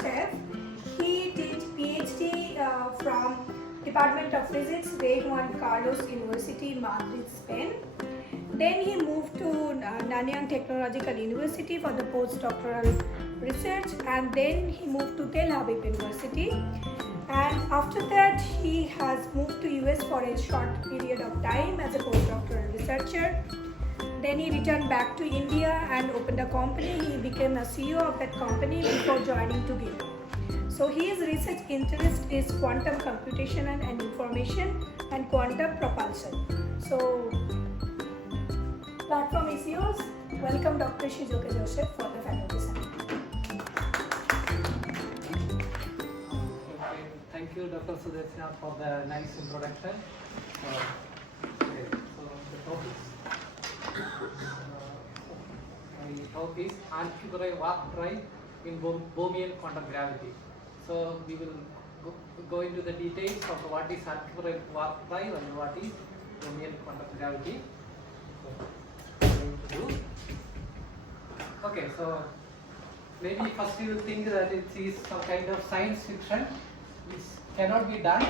Joseph. He did PhD from Department of Physics, Rey Juan Carlos University, Madrid, Spain. Then he moved to Nanyang Technological University for the postdoctoral research, and then he moved to Tel Aviv University. And after that, he has moved to US for a short period of time as a postdoctoral researcher. Then he returned back to India and opened a company. He became a CEO of that company before joining to GITAM. So his research interest is quantum computation and information and quantum propulsion. So platform is yours. Welcome Dr. Sijo K for the faculty summit. Okay, thank you Dr. Sudeshna for the nice introduction. Okay, so the topic is anti-gravity warp drive in Bohmian quantum gravity. So we will go into the details of what is anti-gravity warp drive and what is Bohmian quantum gravity. Okay, so maybe first you will think that it is some kind of science fiction which cannot be done,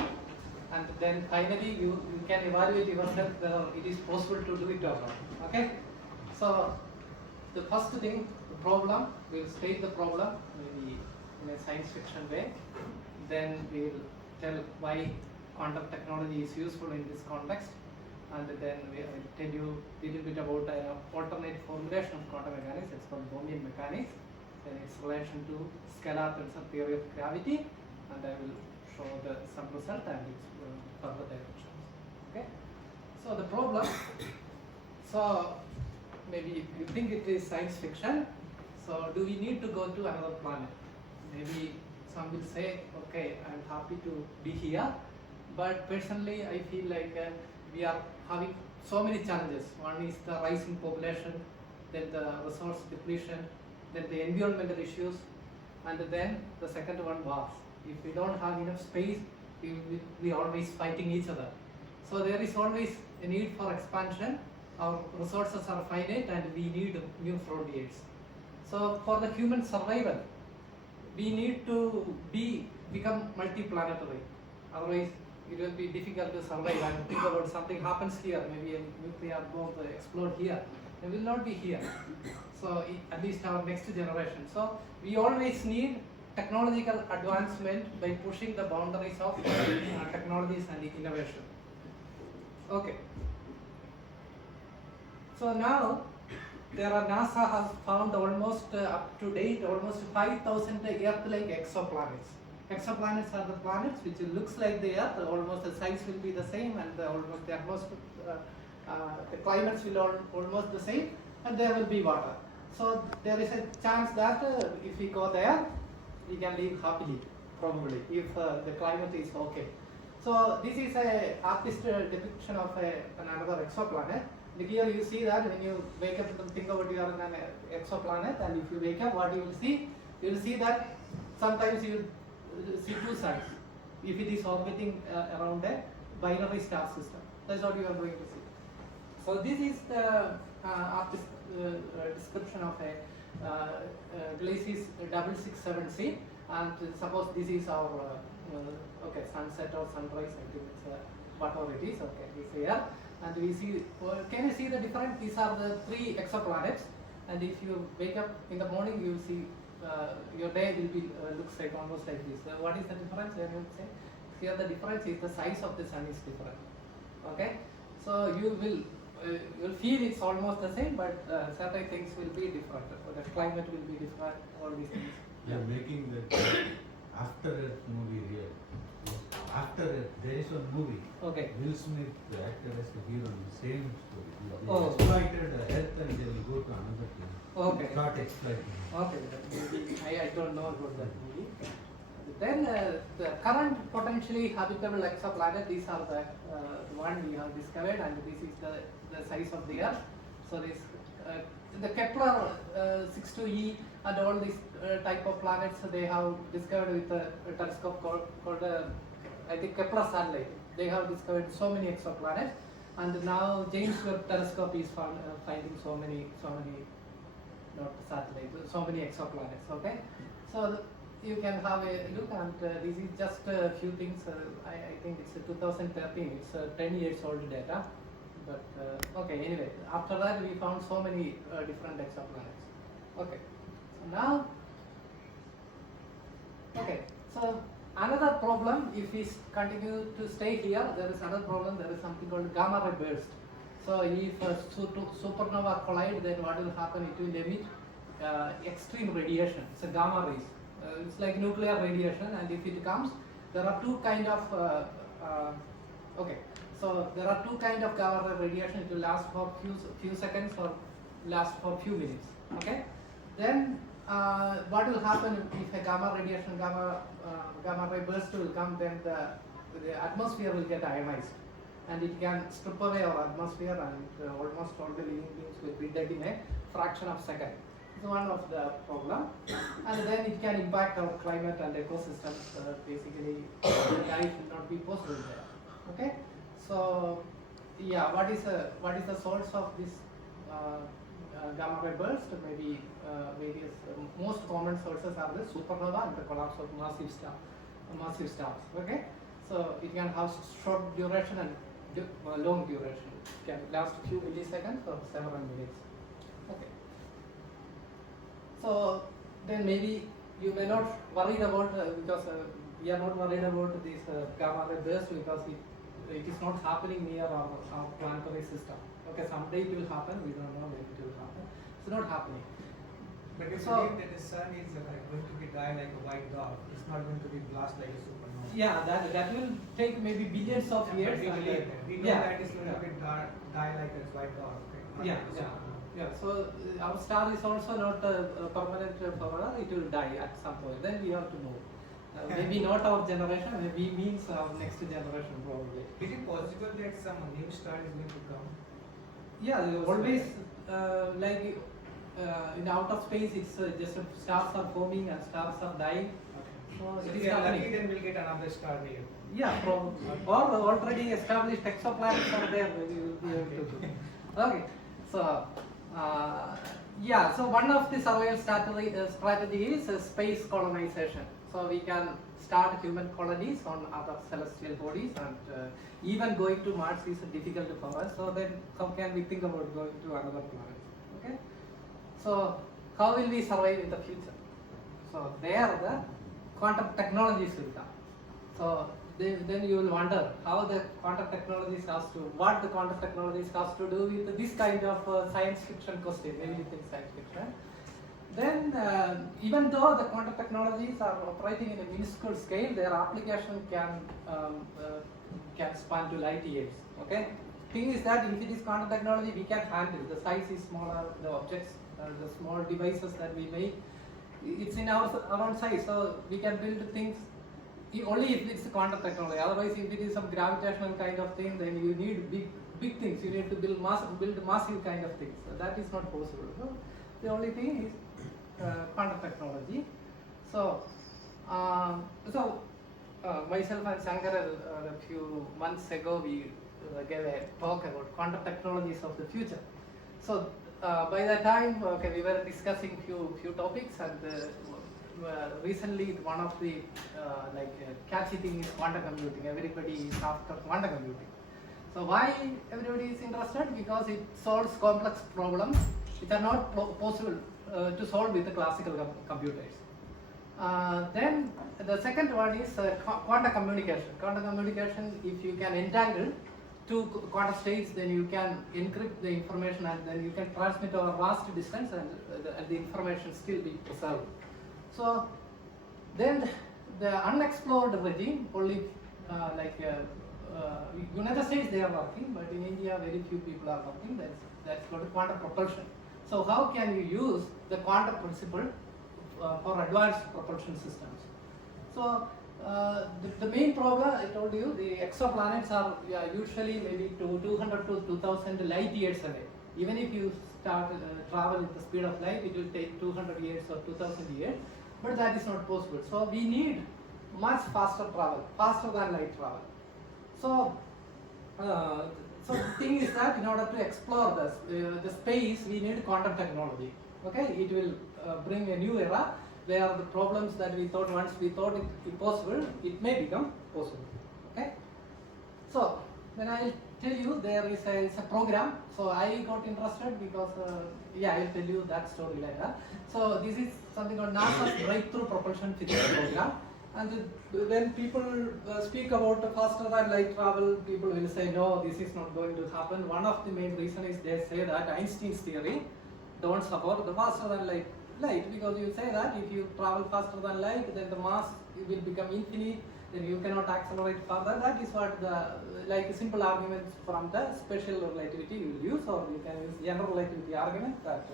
and then finally you can evaluate yourself whether it is possible to do it or not. Okay, so the first thing, the problem, we will state the problem maybe in a science fiction way, then we will tell why quantum technology is useful in this context, and then we will tell you a little bit about an alternate formulation of quantum mechanics. It's called Bohmian mechanics, and its relation to scalar tensor theory of gravity, and I will show some result and its further directions. Okay, so the problem, so maybe you think it is science fiction, so do we need to go to another planet? Maybe some will say, okay, I'm happy to be here, but personally I feel like we are having so many challenges. One is the rising population, then the resource depletion, then the environmental issues, and then the second one, wars. If we don't have enough space, we are always fighting each other. So there is always a need for expansion. Our resources are finite and we need new frontiers. So for the human survival, we need to become multi-planetary. Otherwise, it will be difficult to survive and think about something happens here, maybe a nuclear bomb explode here. It will not be here. So at least our next generation. So we always need technological advancement by pushing the boundaries of technologies and innovation. Okay. So now NASA has found almost up to date almost 5,000 Earth-like exoplanets. Exoplanets are the planets which looks like the Earth, almost the size will be the same, and almost the atmosphere, the climates will almost the same, and there will be water. So there is a chance that if we go there, we can live happily, probably, if the climate is okay. So this is a artist depiction of another exoplanet. Here you see that when you wake up and think about you are in an exoplanet, and if you wake up, what you will see that sometimes you will see two suns if it is orbiting around a binary star system. That's what you are going to see. So this is the artist description of a Glacis 667c, and suppose this is our okay, sunset or sunrise. I think it's whatever it is. Okay, this here. And we see, can you see the difference? These are the 3 exoplanets, and if you wake up in the morning, you will see your day will be looks like almost like this. What is the difference? I will say here the difference is the size of the sun is different. Okay, so you will feel it's almost the same, but certain things will be different. The climate will be different. All these things. They are making the After Earth movie here. After Earth, there is one movie. Okay. Will Smith acted as the hero in the same story. They Oh. exploited Earth and they will go to another planet. Okay. Start exploiting. Okay, maybe I don't know about that movie. Then the current potentially habitable exoplanet, these are the one we have discovered, and this is the size of the Earth. So this the Kepler 62e and all these type of planets they have discovered with a telescope called I think Kepler satellite. They have discovered so many exoplanets, and now James Webb telescope is finding so many not satellites, so many exoplanets. Okay, so you can have a look, and this is just a few things. I think it's 2013. It's 10 years old data. But okay, anyway, after that we found so many different exoplanets. Okay, so now, okay, so another problem, if we continue to stay here, there is another problem. There is something called gamma ray burst. So if supernova collide, then what will happen? It will emit extreme radiation. It's a gamma rays. It's like nuclear radiation, and if it comes, there are two kind of okay. So there are two kind of gamma ray radiation. It will last for few seconds or last for few minutes. Okay. Then what will happen if a gamma ray burst will come? Then the atmosphere will get ionized, and it can strip away our atmosphere, and almost all the living beings will be dead in a fraction of a second. It's one of the problem, and then it can impact our climate and ecosystems. Basically, life will not be possible there. Okay. So, yeah, what is the source of this gamma ray burst? Maybe various most common sources are the supernova and the collapse of massive stars. Okay, so it can have short duration and long duration. It can last a few milliseconds or several minutes. Okay, so then maybe you may not worried about because we are not worried about this gamma ray burst because it is not happening near our planetary system. Okay, someday it will happen, we don't know when it will happen. It's not happening. But you So- believe that the sun is going to be die like a white dog. It's not going to be blast like a supernova. Yeah, that will take maybe billions of years. But we and, believe that. We know yeah, that it's going to be die like a white dog. Okay? Not Yeah, like a yeah. supernova. Yeah, so our star is also not permanent forever, it will die at some point. Then we have to move. Maybe not our generation, maybe means our next generation probably. Is it possible that some new star is going to come? Yeah, always like in outer space, it's just stars are forming and stars are dying. So So it if is we are lucky, happening. then we'll get another star there. Yeah, probably. Or already established exoplanets are there. We will be able to do. Okay, so yeah, so one of the survival strategy is space colonization. So we can start human colonies on other celestial bodies, and even going to Mars is difficult for us. So then, how can we think about going to another planet? Okay. So how will we survive in the future? So there the quantum technologies will come. So then you will wonder how the quantum technologies what the quantum technologies has to do with this kind of science fiction question. Maybe you think science fiction. Then even though the quantum technologies are operating in a minuscule scale, their application can span to light years. Okay. Thing is that if it is quantum technology, we can handle. The size is smaller. The objects, the small devices that we make, it's in our own size. So we can build things only if it's quantum technology. Otherwise, if it is some gravitational kind of thing, then you need big things. You need to build massive kind of things. So that is not possible. So the only thing is quantum technology. So myself and Shankar a few months ago we gave a talk about quantum technologies of the future. So by that time, okay, we were discussing few topics, and recently one of the catchy thing is quantum computing. Everybody is after quantum computing. So why everybody is interested? Because it solves complex problems which are not possible to solve with the classical computers. Then the second one is quantum communication. Quantum communication, if you can entangle two quantum states, then you can encrypt the information, and then you can transmit over vast distance, and the information still be preserved. So then the unexplored regime, only United States they are working, but in India very few people are working. That's called quantum propulsion. So how can you use the quantum principle for advanced propulsion systems? So the main problem, I told you, the exoplanets are usually maybe 200 to 2000 light years away. Even if you start travel at the speed of light, it will take 200 years or 2000 years, but that is not possible. So we need much faster travel, faster than light travel. So so the thing is that in order to explore the space, we need quantum technology. Okay, it will bring a new era where the problems that we thought once we thought it impossible, it may become possible. Okay. So then I'll tell you there is it's a program. So I got interested because yeah, I'll tell you that story later. So this is something called NASA's Breakthrough Propulsion Physics Program. And when people speak about faster than light travel, people will say no, this is not going to happen. One of the main reasons is they say that Einstein's theory don't support the faster than light because you say that if you travel faster than light, then the mass will become infinite, then you cannot accelerate further. That is what the like simple arguments from the special relativity you will use, or you can use general relativity argument that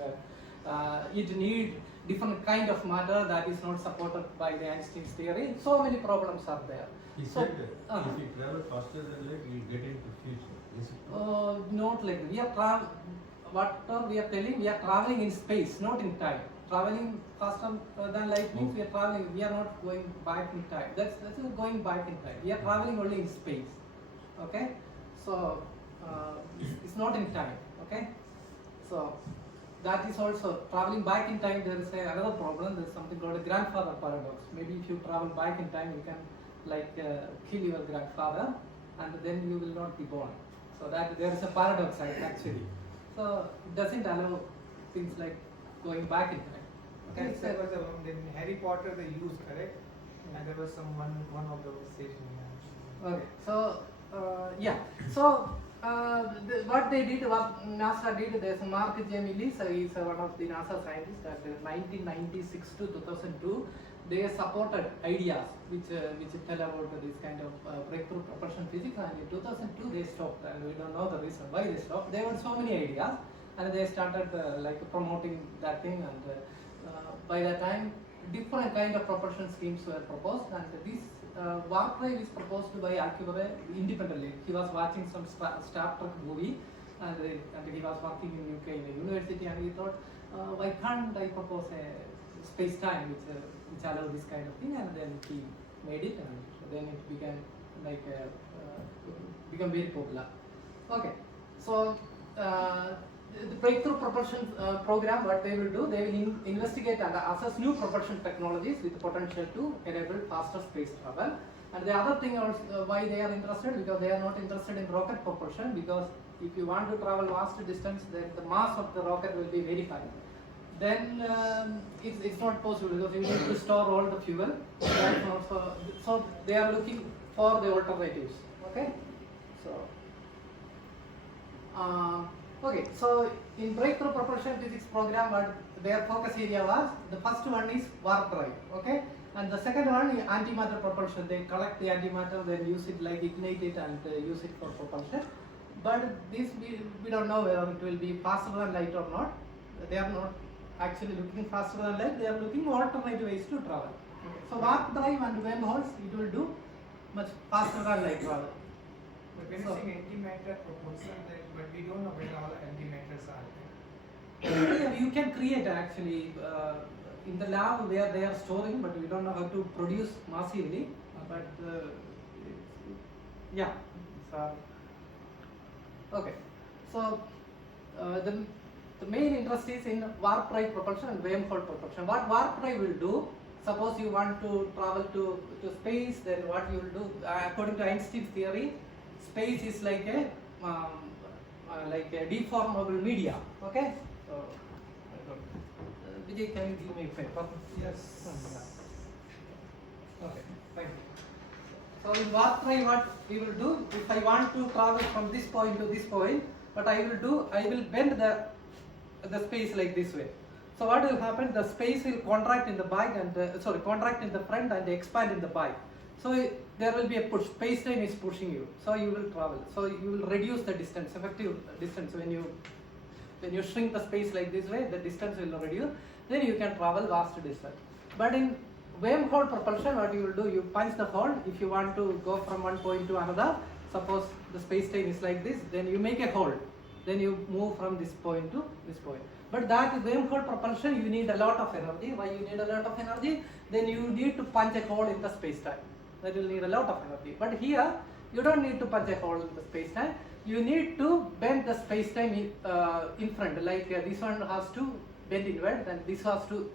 it need different kind of matter that is not supported by the Einstein's theory. So many problems are there. He So, said that if you travel faster than light, you get into future. Is it not? not like that. We are telling, we are traveling in space, not in time. Traveling faster than light means we are traveling. We are not going back in time. That's going back in time. We are traveling only in space. Okay, so it's not in time. Okay, so that is also traveling back in time. There is another problem. There is something called a grandfather paradox. Maybe if you travel back in time, you can kill your grandfather, and then you will not be born. So that there is a paradox actually. So it doesn't allow things like going back in time. Okay. Yes, there was in Harry Potter they used, correct? And there was one of those stations. Okay. So yeah. So what they did, what NASA did, there's Mark J. Millis, he's one of the NASA scientists. At 1996 to 2002, they supported ideas which tell about this kind of breakthrough propulsion physics. And in 2002 they stopped, and we don't know the reason why they stopped. There were so many ideas, and they started promoting that thing. And by that time, different kind of propulsion schemes were proposed, and this warp drive is proposed by Alcubierre independently. He was watching some Star Trek movie, and he was working in UK in a university, and he thought, why can't I propose a space-time which allows this kind of thing? And then he made it, and then it became become very popular. Okay, so the breakthrough propulsion program, what they will do, they will investigate and assess new propulsion technologies with the potential to enable faster space travel. And the other thing also, why they are interested, because they are not interested in rocket propulsion, because if you want to travel vast distance, then the mass of the rocket will be very high. Then it's not possible because you need to store all the fuel. So they are looking for the alternatives. Okay, so. Okay, so in breakthrough propulsion physics program, what their focus area was, the first one is warp drive, okay, and the second one is antimatter propulsion. They collect the antimatter, then use it ignite it and use it for propulsion. But this we don't know whether it will be faster than light or not. They are not actually looking faster than light. They are looking alternative ways to travel. Okay. So warp drive and wormholes, it will do much faster than light travel. But when you're saying antimatter propulsion, but we don't know where all antimatters are. Yeah, you can create actually in the lab where they are storing, but we don't know how to produce massively. But yeah, so okay. So the main interest is in warp drive propulsion and wormhole propulsion. What warp drive will do? Suppose you want to travel to space, then what you will do? According to Einstein's theory, space is like a deformable media. Okay. So, Vijay, can you give me a paper? Yes. Okay. Thank you. So in warp drive, what we will do? If I want to travel from this point to this point, what I will do? I will bend the space like this way. So what will happen? The space will contract in the back and contract in the front and expand in the back. So there will be a push. Space-time is pushing you. So you will travel. So you will reduce the distance, effective distance. When you shrink the space like this way, the distance will reduce. Then you can travel vast distance. But in wormhole propulsion, what you will do? You punch the hole. If you want to go from one point to another, suppose the space-time is like this, then you make a hole. Then you move from this point to this point. But that wormhole propulsion, you need a lot of energy. Why you need a lot of energy? Then you need to punch a hole in the space-time. That will need a lot of energy. But here, you don't need to punch a hole in the space-time. You need to bend the space-time in front. Like this one has to bend inward, and this has to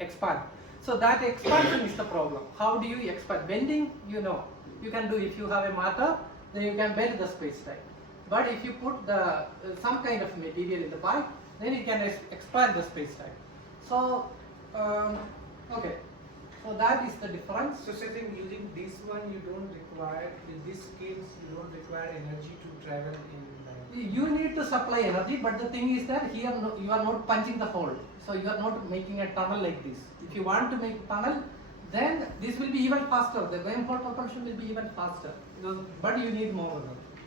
expand. So that expansion is the problem. How do you expand? Bending, you know, you can do if you have a matter, then you can bend the space-time. But if you put the some kind of material in the pipe, then you can expand the space-time. So, okay. So that is the difference. So saying using this one, you don't require, with these scales, you don't require energy to travel in line. You need to supply energy, but the thing is that here you are not punching the hole. So you are not making a tunnel like this. If you want to make a tunnel, then this will be even faster. The wormhole propulsion will be even faster. But you need more energy.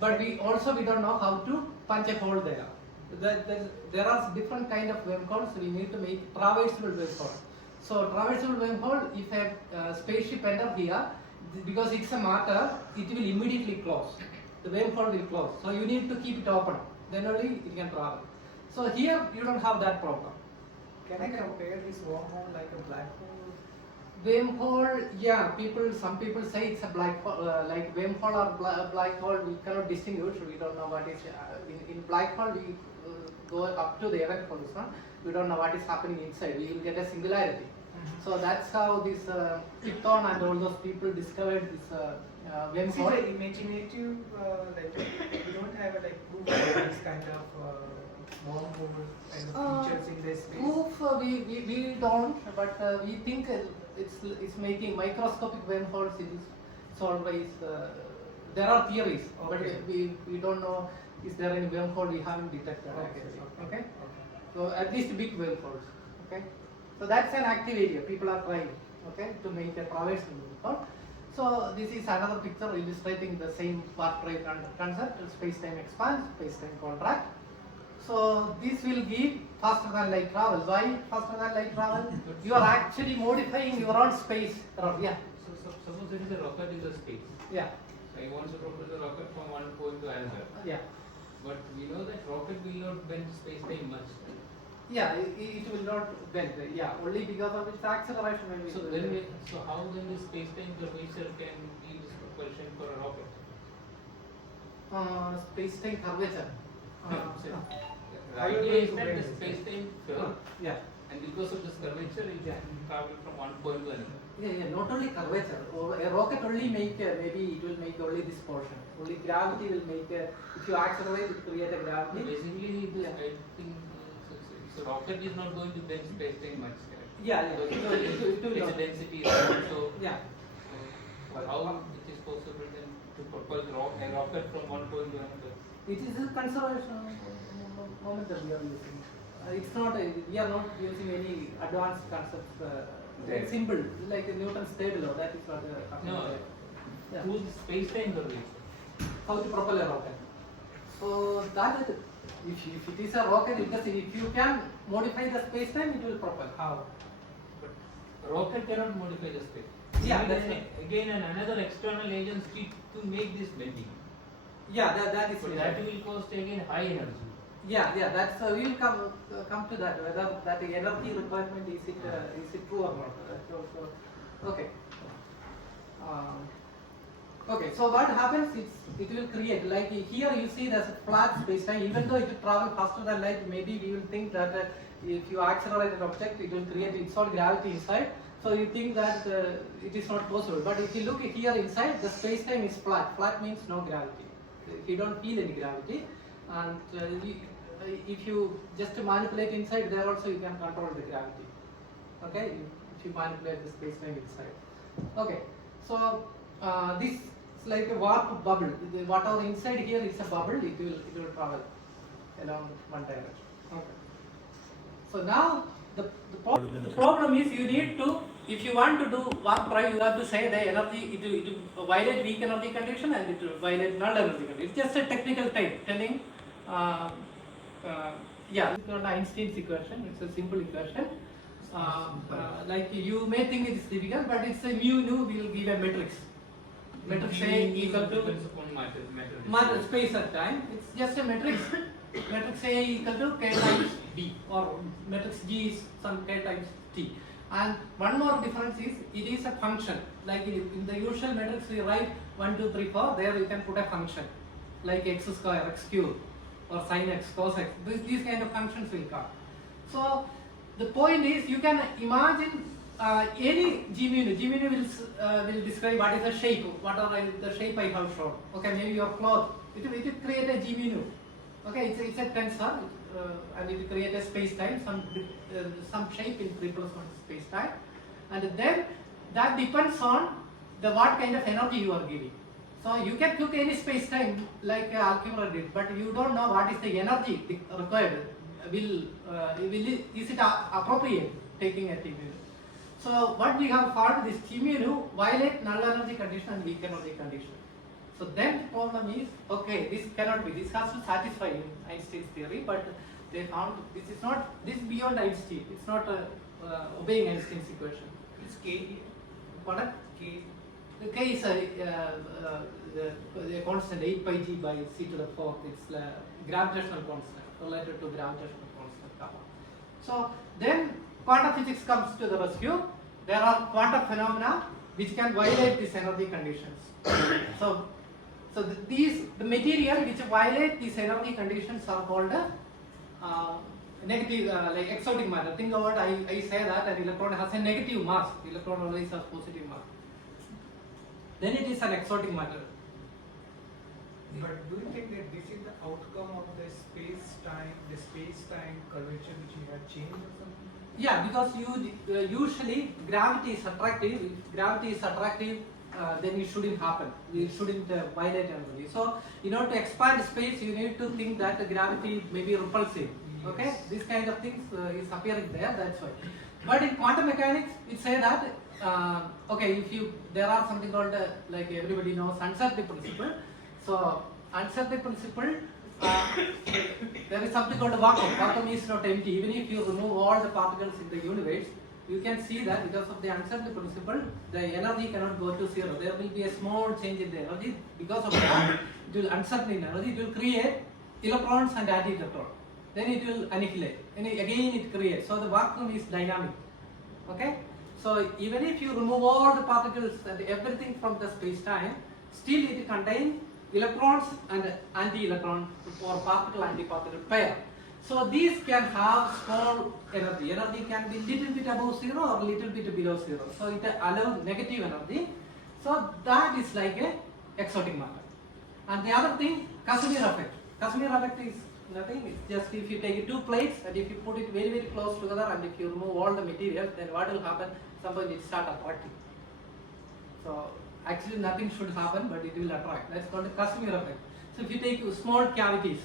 But we don't know how to punch a hole there. There are different kind of wormholes. We need to make traversable wormhole. So traversable wormhole, if a spaceship enter here, because it's a matter, it will immediately close. The wormhole will close. So you need to keep it open. Then only it can travel. So here you don't have that problem. Can I compare this wormhole like a black hole? Wormhole, yeah. Some people say it's a black hole, like wormhole or black hole. We cannot distinguish. We don't know what is in black hole. We go up to the event horizon. We don't know what is happening inside. We will get a singularity. So that's how this Python and all those people discovered this Is it wormhole. like imaginative? Like we don't have a like proof of this kind of wormhole kind of features in this space. Proof we don't, but we think it's making microscopic wormholes. It's always there are theories, Okay. but we don't know is there any wormhole we haven't detected actually. Okay. So at least big wormholes. Okay. So that's an active area. People are trying. Okay, to make a traversable wormhole. So this is another picture illustrating the same warp drive concept. Space-time expands, space-time contract. So this will give faster than light travel. Why faster than light travel? You are actually modifying your own space. Yeah. So suppose there is a rocket in the space. Yeah. So he wants to propel the rocket from one point to another. Yeah. But we know that rocket will not bend space-time much. Yeah. It will not bend. Yeah. Only because of its acceleration. Maybe. So how then this space-time curvature can give this propulsion for a rocket? Space-time curvature. Right is that the space-time curve, Yeah. and because of this curvature, it can travel from one point to another. Yeah. Not only curvature. Or a rocket only make maybe it will make only this portion. Only gravity will make. If you accelerate, it create a gravity. Basically, this, I think so rocket is not going to bend space-time much. Correct? Yeah. Because It will its not. density is also. Yeah. How it is possible then to propel a rocket from one point to another? It is a conservation moment that we are using. It's not. We are not using any advanced concepts. It's simple, like Newton's third law. That is what happening No. there. Yeah. Whose space-time curvature? How to propel a rocket. So that is, if it is a rocket, because if you can modify the space-time, it will propel. How? But a rocket cannot modify the space. Yeah, You that's need right. again another external agency to make this bending. Yeah, that is. But that will cost again high energy. Yeah. That's we will come to that, whether that energy requirement is it true or not. So okay. Okay. So what happens? It will create, like here you see there's a flat space-time. Even though it will travel faster than light, maybe we will think that if you accelerate an object, it will create its own gravity inside. So you think that it is not possible. But if you look here inside, the space-time is flat. Flat means no gravity. You don't feel any gravity, and if you just manipulate inside, there also you can control the gravity. Okay, if you manipulate the space-time inside. Okay, so this is like a warp bubble. Whatever inside here is a bubble. It will travel along one direction. Okay. So now the problem is you need to, if you want to do warp drive, you have to say the energy, it will violate weak energy condition and it will violate null energy condition. It's just a technical type telling, yeah, it's not Einstein's equation, it's a simple equation. Like you may think it's difficult, but it's a mu nu will give a matrix. Matrix A equal to Depends upon matter. space and time. It's just a matrix. Matrix A equal to K times B, or matrix G is some K times T. And one more difference is it is a function. Like in the usual matrix we write 1, 2, 3, 4. There you can put a function like x square, x cube, or sin x, cos x. These kind of functions will come. So the point is you can imagine any G mu. G mu will describe what is the shape, what are the shape I have shown. Okay, maybe your cloth. It will create a G mu. Okay, it's a tensor and it will create a space time, some shape in 3+1 space time, and then that depends on the what kind of energy you are giving. So you can took any space time like Alchemist did, but you don't know what is the energy required. Is it appropriate taking a T mu? So what we have found, this T mu violate null energy condition and weak energy condition. So then the problem is, okay, this cannot be, this has to satisfy Einstein's theory, but they found this is not, this is beyond Einstein, it's not obeying Einstein's equation. It's K. Pardon? K. The K is the constant 8 pi g by c to the 4th. It's a gravitational constant related to gravitational constant kappa. So then quantum physics comes to the rescue. There are quantum phenomena which can violate these energy conditions. So the material which violate these energy conditions are called negative, like exotic matter. Think about I say that an electron has a negative mass. Electron always has positive mass. Then it is an exotic matter. But do you think that this is the outcome of the space-time curvature which we have changed or something? Yeah, because usually gravity is attractive. If gravity is attractive, then it shouldn't happen. It shouldn't violate energy. So, in order to expand space, you need to think that the gravity may be repulsive. Okay, Yes. this kind of things is appearing there. That's why. But in quantum mechanics, it say that okay, there are something called like everybody knows uncertainty principle. So uncertainty principle, there is something called a vacuum. Vacuum is not empty. Even if you remove all the particles in the universe, you can see that because of the uncertainty principle, the energy cannot go to zero. There will be a small change in the energy. Because of that, it will uncertain in energy. It will create electrons and anti-electrons. Then it will annihilate. And again it creates. So the vacuum is dynamic. Okay? So even if you remove all the particles and everything from the space-time, still it contains electrons and anti-electron or particle-antiparticle pair. So these can have small energy. Energy can be little bit above zero or little bit below zero. So it allows negative energy. So that is like a exotic matter. And the other thing, Casimir effect. Casimir effect is nothing. It's just if you take two plates and if you put it very close together and if you remove all the material, then what will happen? Somebody it start attracting. So actually nothing should happen, but it will attract. That's called the Casimir effect. So if you take small cavities,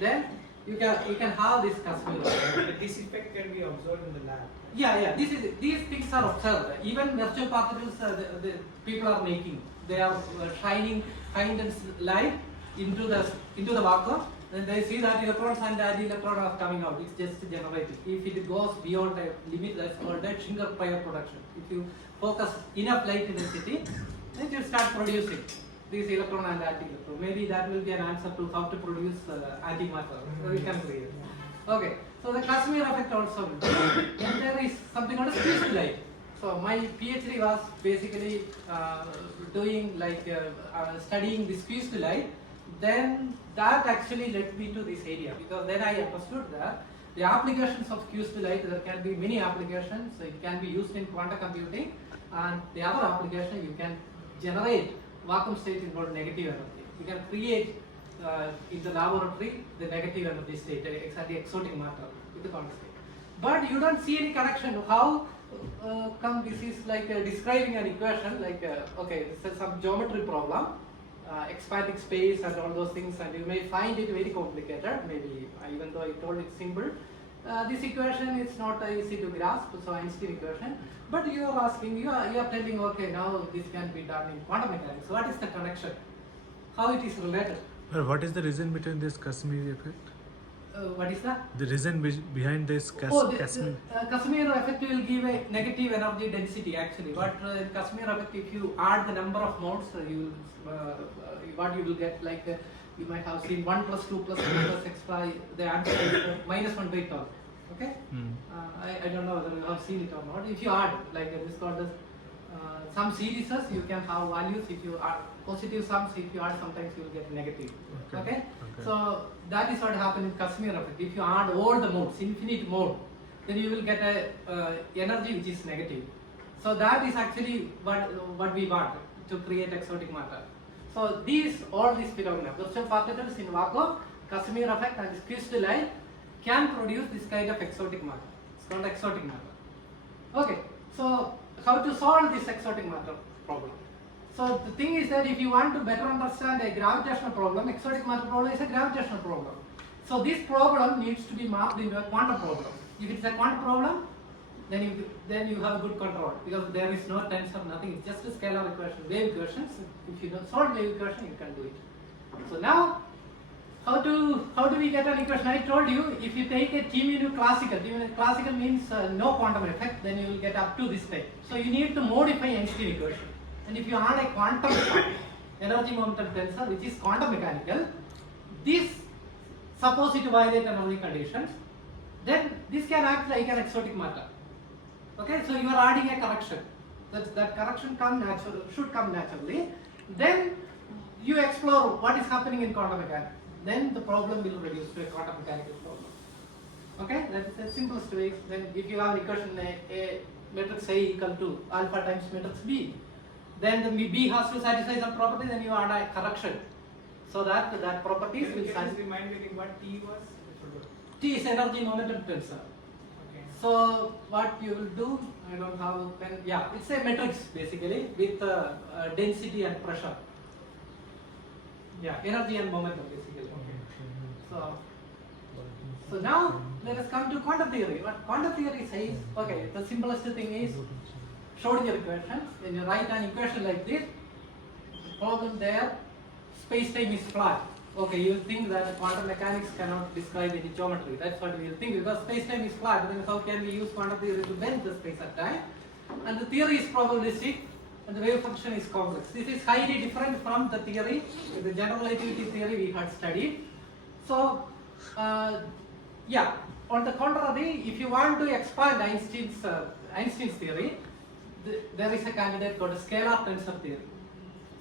then you can have this Casimir effect. But this effect can be observed in the lab. Yeah. These things are observed. Even virtual particles, the people are making. They are shining light into the vacuum. Then they see that electrons and anti-electrons are coming out. It's just generated. If it goes beyond a limit, that's called a Schinger pair production. If you focus enough light intensity, then it will start producing these electron and anti-electron. Maybe that will be an answer to how to produce antimatter. So we can create. Okay. So the Casimir effect also will do. Then there is something called a squeezed light. So my PhD was basically doing like studying the squeezed light. Then that actually led me to this area because then I understood that the applications of squeezed light, there can be many applications. So it can be used in quantum computing, and the other application you can generate vacuum state involved negative energy. You can create in the laboratory the negative energy state, exactly exotic matter with the quantum state. But you don't see any connection. How come this is like describing an equation like okay, this is some geometry problem. Expanding space and all those things, and you may find it very complicated. Maybe even though I told it simple, this equation is not easy to grasp. So Einstein equation, but you are asking, you are telling, okay, now this can be done in quantum mechanics. So what is the connection? How it is related? Well, what is the reason between this Casimir effect? What is that? The reason behind this Casimir. Casimir effect will give a negative energy density actually. But Casimir effect, if you add the number of modes, what you will get, like you might have seen 1 plus 2 plus 3 plus extra, the answer is -1/12. Okay? I don't know whether you have seen it or not. If you add, like this called as some series, you can have values. If you add positive sums, if you add, sometimes you will get negative. Okay? So that is what happened in Casimir effect. If you add all the modes, infinite mode, then you will get a energy which is negative. So that is actually what we want to create exotic matter. So all these phenomena, burst of particles in vacuum, Casimir effect and squeezed light can produce this kind of exotic matter. It's called exotic matter. Okay, so how to solve this exotic matter problem? So the thing is that if you want to better understand a gravitational problem, exotic matter problem is a gravitational problem. So this problem needs to be mapped into a quantum problem. If it's a quantum problem, then you have good control, because there is no tensor, nothing. It's just a scalar equation, wave equations. If you don't solve wave equation, you can do it. So now, how do we get an equation? I told you, if you take a T mu classical means no quantum effect, then you will get up to this type. So you need to modify Einstein equation. And if you add a quantum energy momentum tensor, which is quantum mechanical, this, suppose it violates energy conditions, then this can act like an exotic matter. Okay, so you are adding a correction. That correction should come naturally. Then you explore what is happening in quantum mechanics. Then the problem will reduce to a quantum mechanical problem. Okay, that is the simplest way. Then if you have an equation a matrix A equal to alpha times matrix B, then the B has to satisfy some property, then you add a correction. So that properties will satisfy. Can you remind me what T was? T is energy momentum tensor. Okay. So what you will do, I don't have pen. Yeah, it's a matrix basically with density and pressure. Yeah, energy and momentum basically. Okay. So now let us come to quantum theory. What quantum theory says, okay, the simplest thing is Schrodinger equations. When you write an equation like this, the problem there, space-time is flat. Okay, you will think that quantum mechanics cannot describe any geometry. That's what we will think, because space-time is flat. Then how can we use quantum theory to bend the space and time? And the theory is probabilistic, and the wave function is complex. This is highly different from the theory, the general relativity theory we had studied. So, yeah. On the contrary, if you want to expand Einstein's theory, there is a candidate called scalar tensor theory.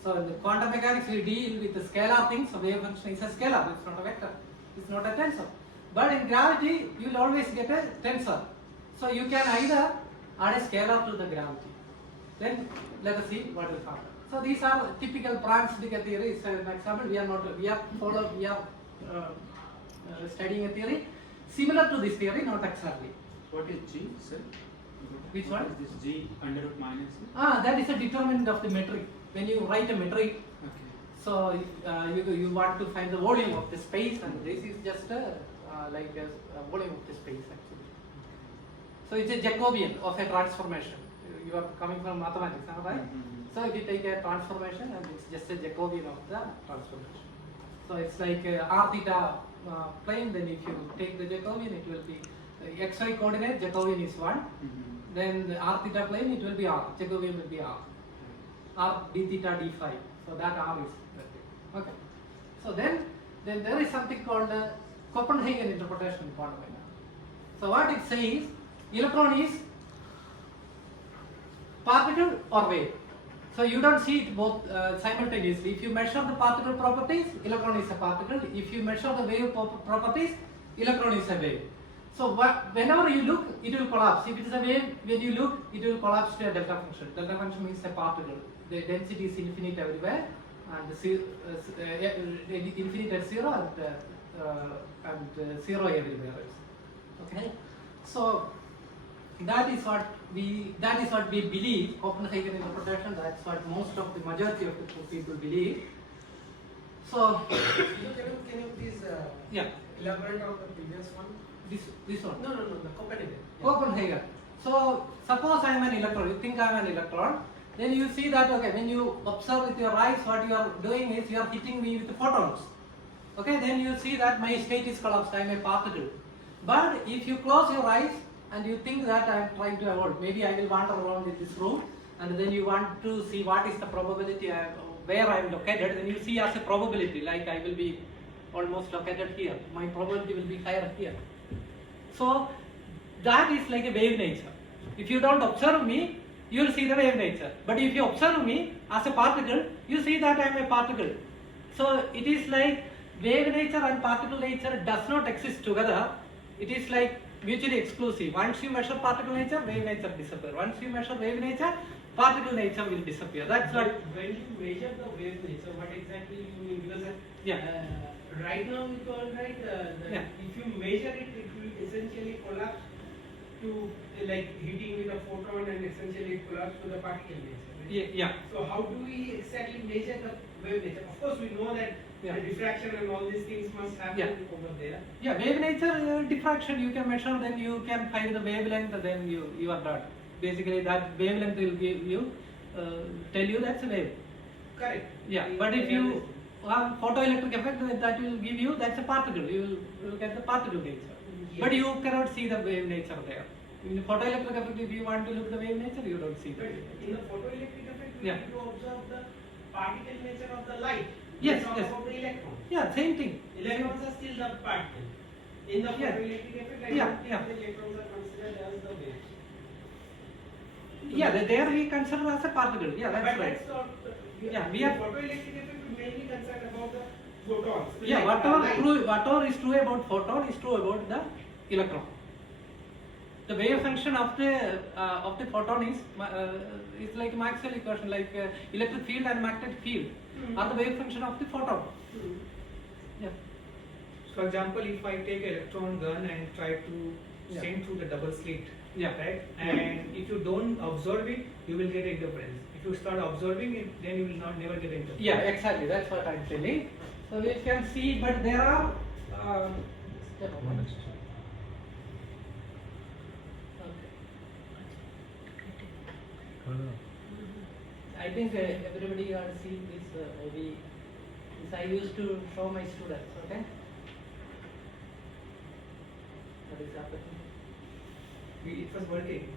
So in the quantum mechanics we deal with the scalar things, so wave function is a scalar, it's not a vector, it's not a tensor. But in gravity, you will always get a tensor. So you can either add a scalar to the gravity. Then let us see what will happen. So these are typical Browns-Sticker theories. So an example, we are studying a theory similar to this theory, not exactly. What is G, sir? Which one? What is this G under root minus? That is a determinant of the metric. When you write a metric, Okay. so you want to find the volume of the space, and this is just like a volume of the space actually. So it's a Jacobian of a transformation. You are coming from mathematics, am I right? Mm-hmm. So if you take a transformation, and it's just a Jacobian of the transformation. So it's like r theta plane. Then if you take the Jacobian, it will be xy coordinate. Jacobian is 1. Mm-hmm. Then the r theta plane, it will be r. Jacobian will be r. R d theta d phi. So that r is that thing. Okay. So then there is something called the Copenhagen interpretation in quantum mechanics. So what it says, electron is particle or wave. So you don't see it both simultaneously. If you measure the particle properties, electron is a particle. If you measure the wave properties, electron is a wave. So whenever you look, it will collapse. If it is a wave, when you look, it will collapse to a delta function. Delta function means a particle. The density is infinite everywhere, and infinite at 0 and 0 everywhere. Okay. So that is what we believe. Copenhagen interpretation. That's what most of the majority of the people believe. So Can you please yeah, elaborate on the previous one? this one. No, the Copenhagen. Copenhagen. So suppose I am an electron. You think I am an electron. Then you see that, okay, when you observe with your eyes, what you are doing is you are hitting me with photons. Okay, then you see that my state is collapsed. I am a particle. But if you close your eyes and you think that I am trying to evolve, maybe I will wander around in this room, and then you want to see what is the probability where I am located. Then you see as a probability, like I will be almost located here. My probability will be higher here. So that is like a wave nature. If you don't observe me, you will see the wave nature. But if you observe me as a particle, you see that I am a particle. So it is like wave nature and particle nature does not exist together. It is like mutually exclusive. Once you measure particle nature, wave nature disappear. Once you measure wave nature, particle nature will disappear. That's what. When you measure the wave nature, what exactly you mean? Because Yeah. right now you told right that Yeah. if you measure it, it will essentially collapse to like hitting with a photon and essentially it collapse to the particle nature. Right? Yeah. So how do we exactly measure the wave nature? Of course, we know that Yeah. the diffraction and all these things must happen Yeah. over there. Yeah, wave nature diffraction you can measure, then you can find the wavelength, then you are done. Basically, that wavelength will give you tell you that's a wave. Correct. Yeah, but if you have photoelectric effect, that will give you that's a particle. You will get the particle nature. Yes. But you cannot see the wave nature there. In the photoelectric effect, if you want to look the wave nature, you don't see But that. in the photoelectric effect, we Yeah. need to observe the particle nature of the light. Yes, We talk yes. about the electron. Yeah, same thing. Electrons are still the particle. In the Yeah. photoelectric effect, I Yeah, don't think yeah. the electrons are considered as the waves. Yeah, there we consider as a particle. Yeah, that's But right. that's not. Yeah, we the are- photoelectric effect is mainly concerned about the photons. Yeah, like, light. whatever is true about photon is true about the electron. The wave function of the photon is like Maxwell equation, like electric field and magnetic field are the wave function of the photon. Hmm. Yeah. For example, if I take electron gun and try to Yeah. send through the double slit, Yeah. right? And if you don't observe it, you will get interference. If you start observing it, then you will not never get interference. Yeah, exactly. That's what I'm telling. So we can see, but there are. I think everybody has seen this. Maybe this I used to show my students. Okay. What is happening? It was working.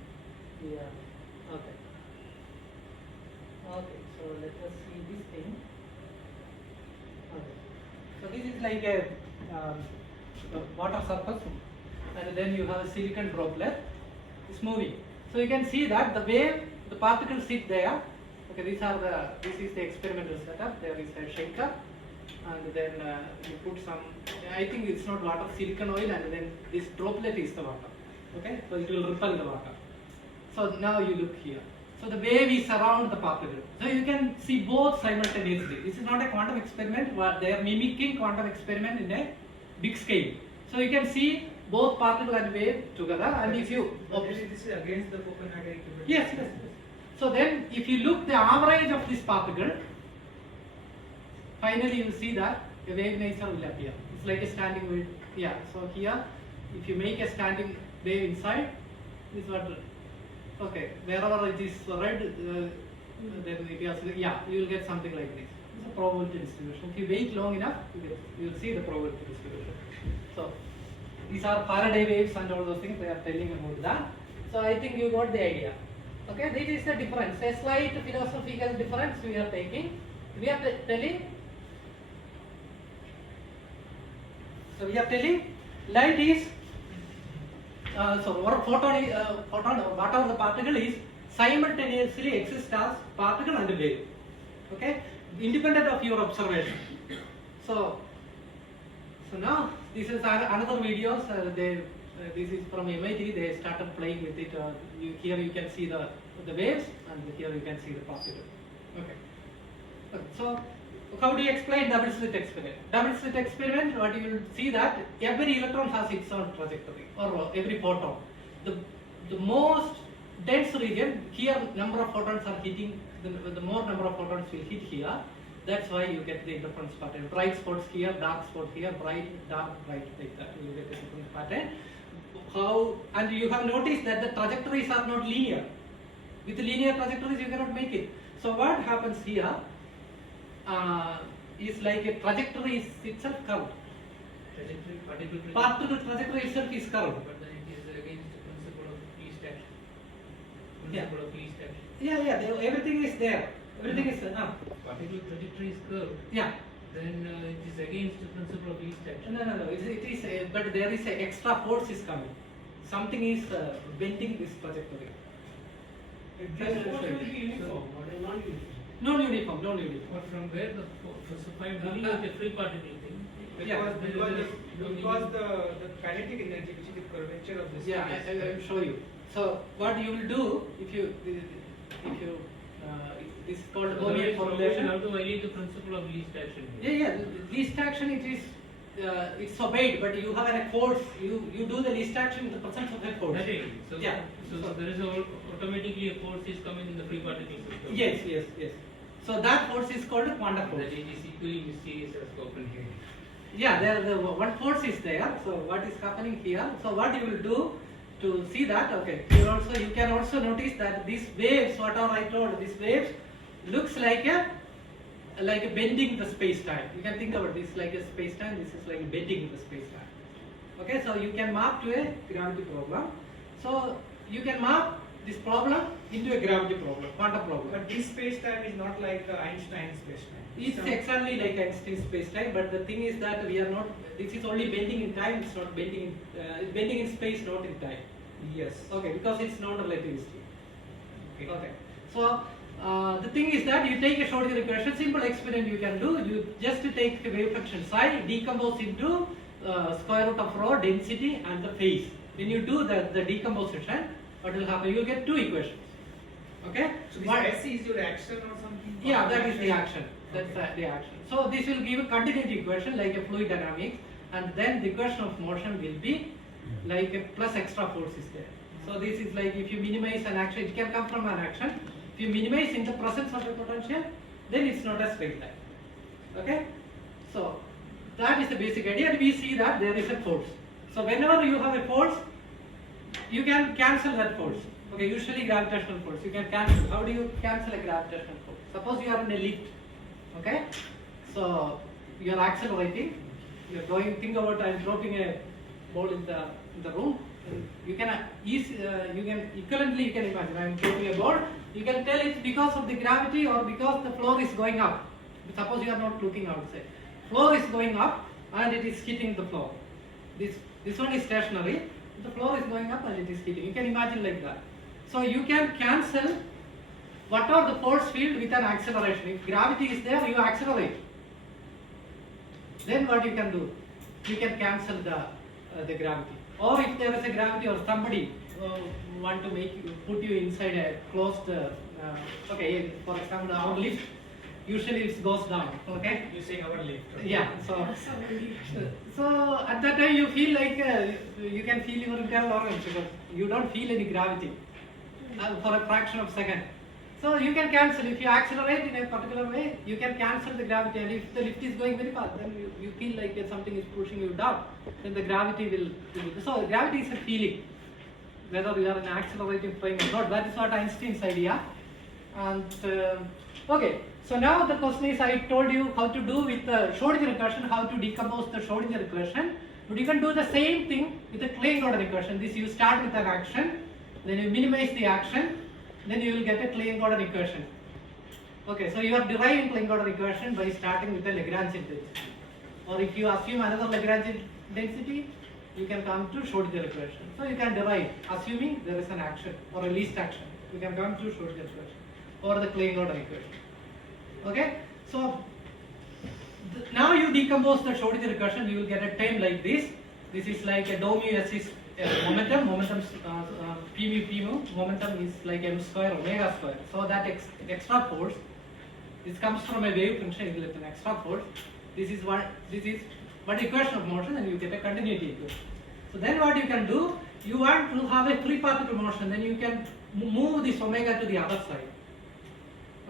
Yeah. Okay. Okay. So let us see this thing. Okay. So this is like a water surface, and then you have a silicon droplet. It's moving. So you can see that the wave, the particles sit there. Okay, this is the experimental setup. There is a shaker, and then you put some. I think it's not water, silicon oil, and then this droplet is the water. Okay, so it will repel the water. So now you look here. So the wave is around the particle. So you can see both simultaneously. This is not a quantum experiment. They are mimicking quantum experiment in a big scale. So you can see both particle and wave together. And if you This is against the Copenhagen equilibrium. yes. So then if you look the average of this particle, finally you see that a wave nature will appear. It's like a standing wave. Yeah. So here, if you make a standing wave inside, this is what. Okay, wherever it is red, then it has, yeah, you will get something like this. It's a probability distribution. If you wait long enough, you will see the probability distribution. So these are Faraday waves and all those things they are telling about that. So I think you got the idea. Okay, this is the difference. A slight philosophical difference we are taking. We are telling. So we are telling light is. Photon or whatever the particle is simultaneously exists as particle and wave. Okay, independent of your observation. So now this is another videos. This is from MIT. They started playing with it. Here you can see the waves, and here you can see the particle. Okay. So how do you explain double slit experiment? Double slit experiment, what you will see that every electron has its own trajectory, or every photon. The most dense region, here number of photons are hitting, the more number of photons will hit here. That's why you get the interference pattern. Bright spots here, dark spot here, bright, dark, bright, like that. You get the difference pattern. And you have noticed that the trajectories are not linear. With linear trajectories, you cannot make it. So what happens here? Is like a trajectory is itself curved. Particle trajectory itself is curved. But then it is against the principle of least action. Yeah. Principle of least action. Yeah, everything is there. Everything is Particle trajectory is curved. yeah. Then it is against the principle of least action. No. It is but there is a extra force is coming. Something is bending this trajectory. This force will be uniform or non-uniform. Non-uniform. But from where the so if I'm dealing with a free particle thing, Yeah. Because the kinetic energy, which is the curvature of this. Yeah, I will show you. So what you will do if you this is called Bohmian formulation. How to violate the principle of least action? Yeah. Least action it is it's obeyed, but you have a force. You do the least action in the presence of a force. Nothing. So, Yeah. so there is automatically a force is coming in the free particle system. Yes. So that force is called a quantum force. That it is equally mysterious as Copenhagen. Yeah, the one force is there. So what is happening here? So what you will do to see that? Okay, here also you can also notice that these waves, whatever I told, these waves looks like a bending the space time. You can think about this like a space time. This is like bending the space time. Okay, so you can map to a gravity problem. So you can map this problem into a gravity problem, quantum problem. But this space-time is not like Einstein's space-time. It's exactly like Einstein's space-time, but the thing is that we are not. This is only bending in time. It's not bending in. It's bending in space, not in time. Yes. Okay, because it's non-relativistic. Okay. So the thing is that you take a Schrodinger equation. Simple experiment you can do. You just take the wave function psi, decompose into square root of rho, density, and the phase. When you do the decomposition, what will happen? You will get two equations. Okay. So this One- S is your action or something? Yeah, that is the action. That's Okay. the action. So this will give a continuity equation like a fluid dynamics, and then the equation of motion will be like a plus extra force is there. So this is like if you minimize an action, it can come from an action. If you minimize in the presence of a potential, then it's not a straight line. Okay? So that is the basic idea, and we see that there is a force. So whenever you have a force, you can cancel that force. Okay, usually gravitational force. You can cancel. How do you cancel a gravitational force? Suppose you are in a lift. Okay? So you are accelerating. You are going. Think about I'm dropping a ball in the room. You can equivalently you can imagine I'm dropping a ball. You can tell it's because of the gravity or because the floor is going up. Suppose you are not looking outside. Floor is going up and it is hitting the floor. This one is stationary. The floor is going up and it is hitting. You can imagine like that. So you can cancel whatever the force field with an acceleration. If gravity is there, you accelerate. Then what you can do? You can cancel the gravity. Or if there is a gravity or somebody want to put you inside a closed. Okay, for example, our lift usually it goes down. Okay. You're saying our lift. Okay. Yeah. So at that time you feel like you can feel your internal organs because you don't feel any gravity for a fraction of a second. So you can cancel. If you accelerate in a particular way, you can cancel the gravity. And if the lift is going very fast, then you feel like something is pushing you down. Then the gravity will. So gravity is a feeling, whether you are in an accelerating frame or not. That is what Einstein's idea. And okay. So now the question is, I told you how to do with the Schrodinger equation, how to decompose the Schrodinger equation. But you can do the same thing with the Klein-Gordon equation. This you start with an action, then you minimize the action, then you will get a Klein-Gordon equation. Okay, so you are deriving Klein-Gordon equation by starting with a Lagrangian density. Or if you assume another Lagrangian density, you can come to Schrodinger equation. So you can derive, assuming there is an action or a least action. You can come to Schrodinger equation or the Klein-Gordon equation. Okay, so now you decompose the Schrodinger equation, you will get a term like this. This is like a dou mu s is momentum p mu p mu, momentum is like m square omega square. So that extra force, this comes from a wave function, it is an extra force. This is one equation of motion, and you get a continuity equation. So then what you can do, you want to have a free particle motion, then you can move this omega to the other side.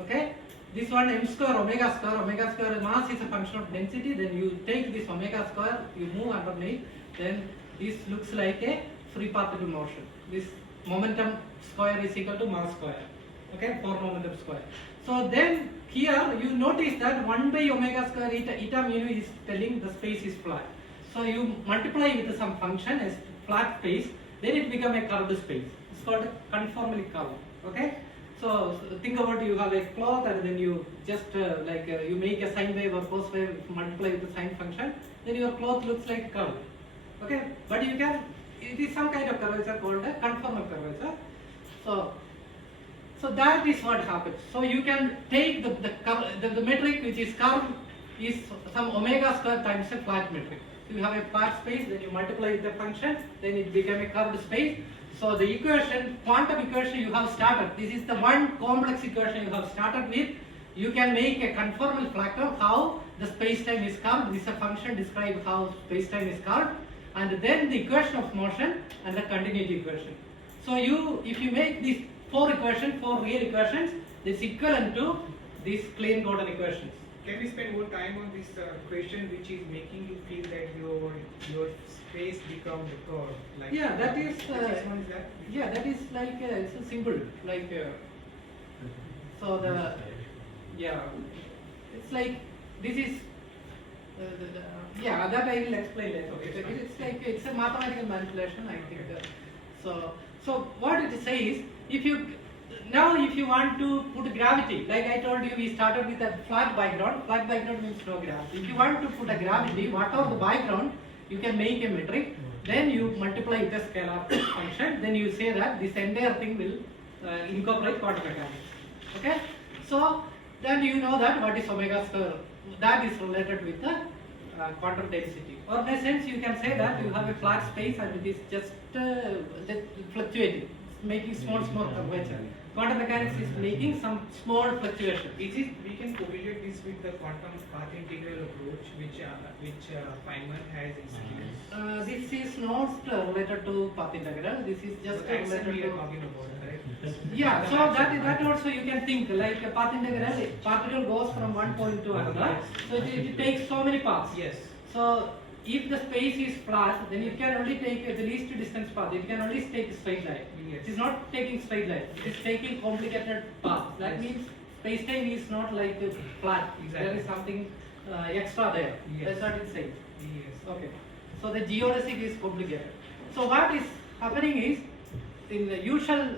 Okay. This one m square omega square mass is a function of density, then you take this omega square, you move underneath, then this looks like a free particle motion. This momentum square is equal to mass square, okay, for momentum square. So then here you notice that 1 by omega square eta mu is telling the space is flat. So you multiply with some function as flat space, then it becomes a curved space. It's called conformally curved, okay. So think about you have a cloth and then you just you make a sine wave or cos wave, multiply with the sine function, then your cloth looks like curve. Okay, but you can, it is some kind of curvature called a conformal curvature. So that is what happens. So you can take the metric which is curved is some omega square times a flat metric. So you have a flat space, then you multiply with the function, then it becomes a curved space. So the equation, quantum equation you have started, this is the one complex equation you have started with. You can make a conformal factor how the space-time is curved. This is a function describe how space-time is curved, and then the equation of motion and the continuity equation. So if you make these four real equations, it's equivalent to these Klein-Gordon equations. Can we spend more time on this question which is making you feel that your space become the curve? Like Yeah, that is. which one is that? Yeah, that is like it's a symbol. Like so the yeah, it's like this is. Yeah, that I will explain later. It's like it's a mathematical manipulation, I think. So what it says, if you want to put gravity, like I told you, we started with a flat background. Flat background means no gravity. If you want to put a gravity, whatever the background, you can make a metric. Then you multiply with a scalar function. Then you say that this entire thing will incorporate quantum mechanics. Okay. So then you know that what is omega square. That is related with the quantum density. Or in a sense, you can say that you have a flat space and it is just fluctuating, making small curvature. Quantum mechanics is making some small fluctuation. We can correlate this with the quantum path integral approach which Feynman has introduced. This is not related to path integral. This is just That's what related we are to. talking about, correct? Yeah, so that also you can think like a path integral. Particle goes from one point to another. So it takes so many paths. Yes. So if the space is flat, then it can only take the least distance path. It can only take a straight line. Yes. It is not taking straight line. It is taking complicated paths. That Yes. means space-time is not like flat. Exactly. There is something extra there. Yes. That's what it's saying. Yes. Okay. So the geodesic is complicated. So what is happening is, in the usual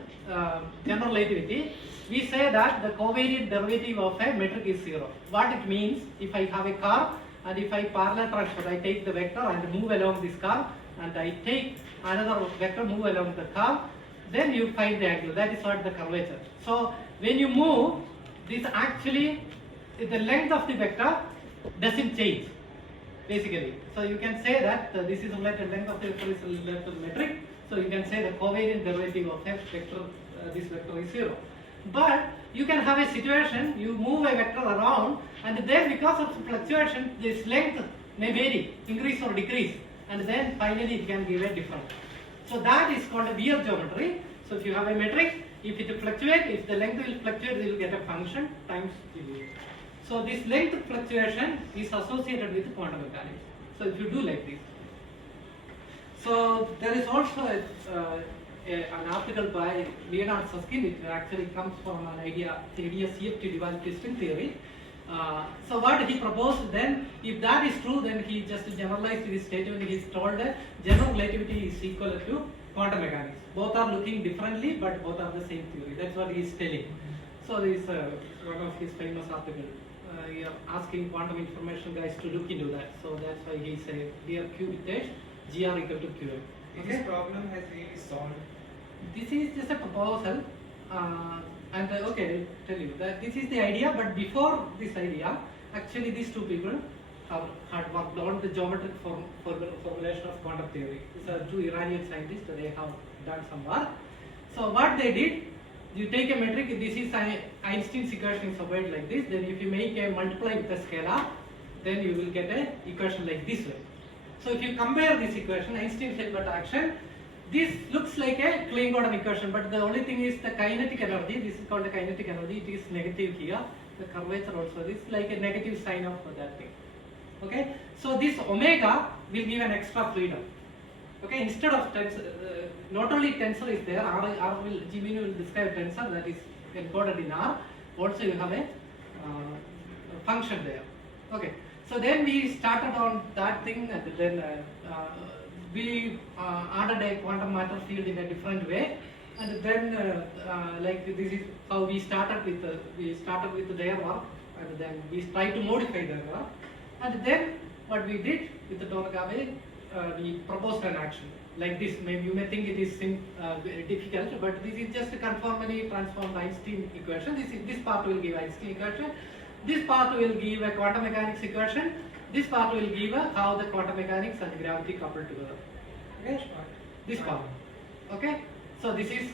general relativity, we say that the covariant derivative of a metric is 0. What it means, if I have a car and if I parallel transfer, I take the vector and move along this car, and I take another vector, move along the car, then you find the angle. That is what the curvature. So when you move, this actually, the length of the vector doesn't change, basically. So you can say that this is related, length of the vector is related to the metric. So you can say the covariant derivative of f vector, this vector is 0. But you can have a situation, you move a vector around, and then because of the fluctuation, this length may vary, increase or decrease, and then finally it can give a difference. So that is called a BL geometry. So if you have a metric, if it fluctuates, if the length will fluctuate, you will get a function times the. So this length fluctuation is associated with quantum mechanics. So if you do like this. So there is also an article by Leonard Susskind. It actually comes from an idea CFT developed string theory. So what he proposed then, if that is true, then he just generalized his statement. He told that general relativity is equal to quantum mechanics. Both are looking differently, but both are the same theory. That's what he is telling. So this one of his famous articles. Asking quantum information guys to look into that. So that's why he said, dear qubit, GR equal to QM. Okay. This problem has really solved. This is just a proposal, okay, I'll tell you that this is the idea. But before this idea, actually these two people had worked on the geometric formulation of quantum theory. These are two Iranian scientists. They have done some work. So what they did, you take a metric. This is Einstein's equation is obeyed like this. Then if you make a multiply with a scalar, then you will get an equation like this way. So if you compare this equation, Einstein-Hilbert action, this looks like a Klein-Gordon equation, but the only thing is the kinetic energy. This is called the kinetic energy. It is negative here. The curvature also, this is like a negative sign of that thing. Okay. So this omega will give an extra freedom. Okay. Instead of tensor, not only tensor is there. Jimmy will describe tensor that is encoded in R. Also you have a function there. Okay. So then we started on that thing, and then we added a quantum matter field in a different way, and then like this is how we started with their work, and then we tried to modify their work, and then what we did with the Torgave, we proposed an action like this. Maybe you may think it is difficult, but this is just a conformally transformed Einstein equation. This part will give Einstein equation. This part will give a quantum mechanics equation. This part will give a how the quantum mechanics and gravity couple together. Okay? This part. Okay? So this is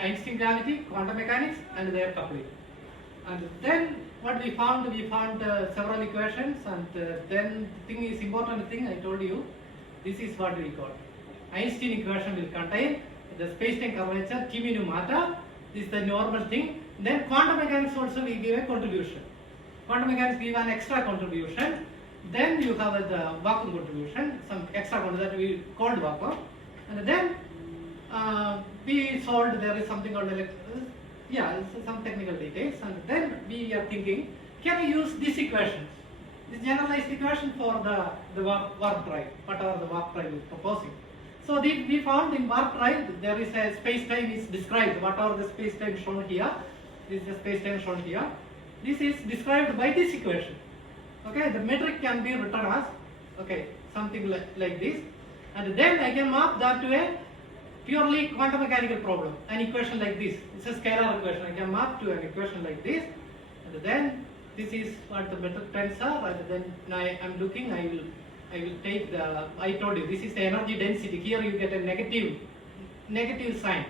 Einstein gravity, quantum mechanics, and their coupling. And then what we found several equations, and then the thing is important thing I told you. This is what we got. Einstein equation will contain the space-time curvature, Q mu matter. This is the normal thing. Then quantum mechanics also will give a contribution. Quantum mechanics give an extra contribution. Then you have the vacuum contribution, some extra contribution that we called vacuum. And then we solved, there is something called some technical details, and then we are thinking, can we use this equation, this generalized equation for the warp drive, whatever the warp drive is proposing. So we found in warp drive there is a space-time is described, whatever the space-time shown here, this is the space-time shown here. This is described by this equation. Okay, the metric can be written as, okay, something like this, and then I can map that to a purely quantum mechanical problem, an equation like this. It's a scalar equation. I can map to an equation like this, and then this is what the metric terms are. And then I am looking. I will take the. I told you this is the energy density. Here you get a negative sign.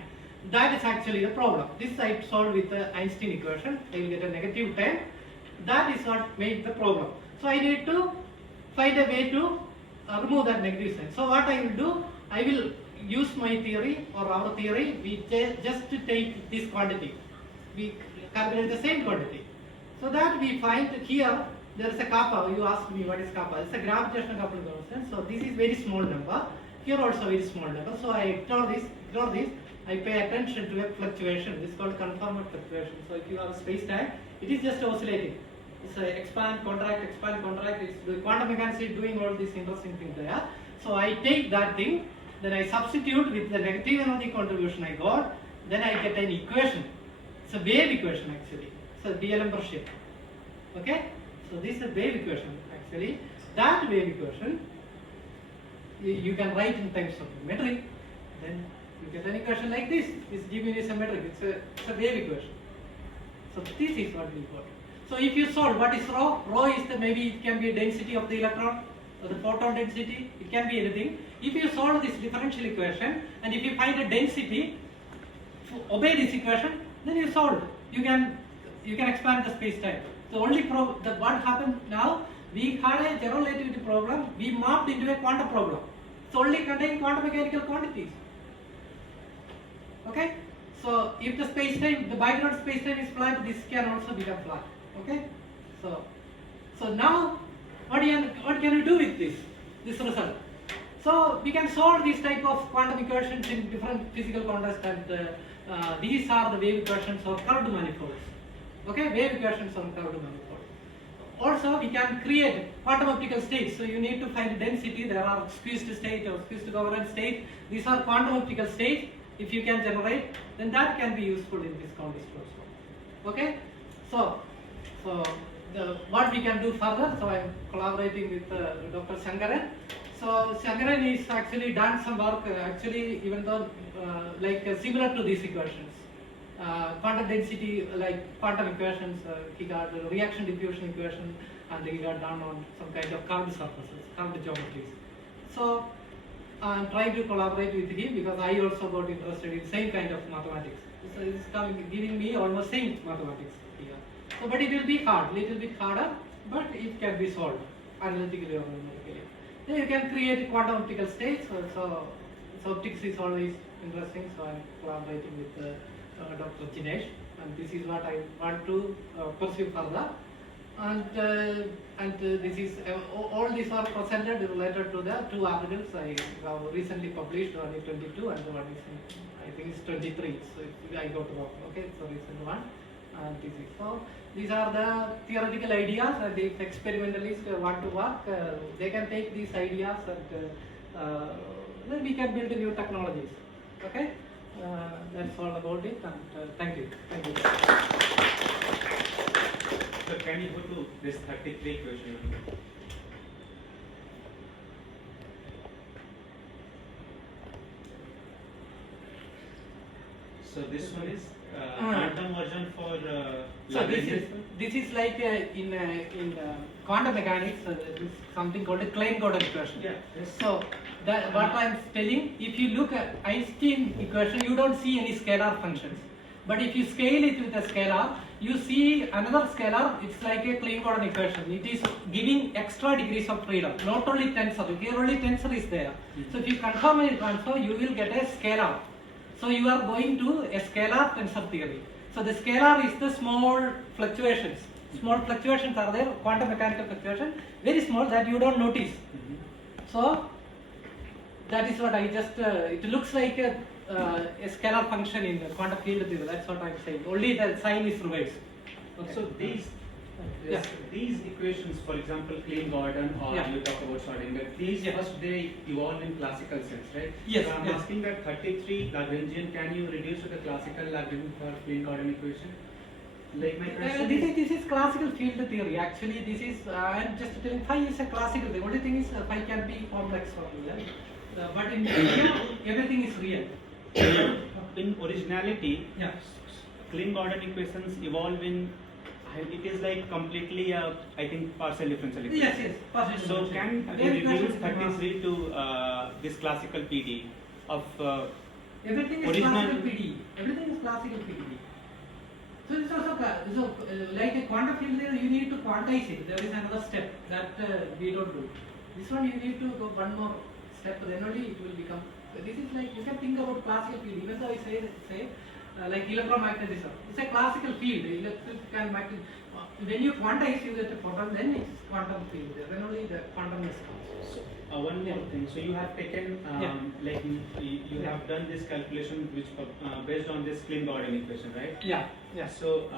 That is actually the problem. This I solved with the Einstein equation. I will get a negative 10. That is what made the problem. So I need to find a way to remove that negative sign. So what I will do, I will use my theory or our theory. We just take this quantity. We calculate the same quantity. So that we find here there is a kappa. You asked me what is kappa. It's a gravitational coupling constant. So this is very small number. Here also very small number. So I ignore this. I pay attention to a fluctuation. This is called conformal fluctuation. So if you have space-time, it is just oscillating. It's a expand, contract. It's the quantum mechanics is doing all these interesting things there. So I take that thing, then I substitute with the negative energy contribution I got, then I get an equation. It's a wave equation actually. It's a BLR shape. Okay? So this is a wave equation actually. That wave equation you can write in terms of metric, then you get an equation like this. This given is a metric. It's a wave equation. So this is what we got. So if you solve, what is rho? Rho is maybe it can be a density of the electron, or the photon density. It can be anything. If you solve this differential equation, and if you find a density, obey this equation, then you solve. You can expand the space-time. So only what happened now, we had a general relativity problem. We mapped into a quantum problem. It's only containing quantum mechanical quantities. Okay? So if the space-time, the background space-time is flat, this can also become flat. Okay? So now what can you do with this result? So we can solve this type of quantum equations in different physical contexts, and these are the wave equations or curved manifolds. Okay, wave equations on curved manifolds. Also, we can create quantum optical states. So you need to find density. There are squeezed state or squeezed coherent state. These are quantum optical states. If you can generate, then that can be useful in this context also. Okay, so what we can do further. So I am collaborating with Dr. Shankaran. So Shankaran is actually done some work. Actually, even though similar to these equations. Quantum density, like quantum equations, he got a reaction diffusion equation, and he got done on some kind of curved surfaces, curved geometries. So I'm trying to collaborate with him because I also got interested in same kind of mathematics. So it's giving me almost same mathematics here. So, but it will be hard, little bit harder, but it can be solved analytically or numerically. Then you can create quantum optical states. So optics is always interesting. So I'm collaborating with Dr. Jinesh, and this is what I want to pursue further. And this is all these are presented related to the two articles I have recently published, one is 22 and one is I think it's 23. So I got wrong. Okay, so recent one, and this is so. These are the theoretical ideas, and if experimentalists want to work, they can take these ideas, and then we can build new technologies. Okay. That's all about it, and thank you. So can you go to this 33 question? So this one is quantum version for So Lagrangian? this is like in quantum mechanics, this is something called a Klein-Gordon equation. Yeah. Yes. So that what I am telling, if you look at Einstein equation, you don't see any scalar functions. But if you scale it with a scalar, you see another scalar. It's like a Klein-Gordon equation. It is giving extra degrees of freedom. Not only tensor. Here only tensor is there. So if you confirm and transfer, you will get a scalar. So you are going to a scalar tensor theory. So the scalar is the small fluctuations. Small fluctuations are there, quantum mechanical fluctuation, very small that you don't notice. So that is what I just, it looks like a scalar function in the quantum field theory, that's what I'm saying. Only the sign is reversed. Okay. So these Yeah. these equations, for example, Klein-Gordon or Yeah. you talk about Schrodinger, these Yeah. first they evolve in classical sense, right? Yes, So I'm yes. asking that 33 Lagrangian, can you reduce to the classical Lagrangian for Klein-Gordon equation? Like my question This is classical field theory. Actually, this is I'm just telling phi is a classical. The only thing is phi can be complex for real, but in here everything is real. in originality, Yeah. Klein-Gordon equations evolve in, it is like completely I think partial differential equation. Yes, yes. Partial So differential. can There you is reduce partial 33 to this classical PD of Everything is original- classical PDE. Everything is classical PDE. So it's also like a quantum field theory, you need to quantize it. There is another step that we don't do. This one you need to go one more step, then only it will become. This is like you can think about classical field. Even though I say like electromagnetism, it's a classical field. Electric and magnetic. When you quantize, you get a photon. Then it's quantum field. Then only the quantumness comes. So, one more thing. So you have taken like you have done this calculation which based on this Klein-Gordon equation, right? Yeah. Yeah. So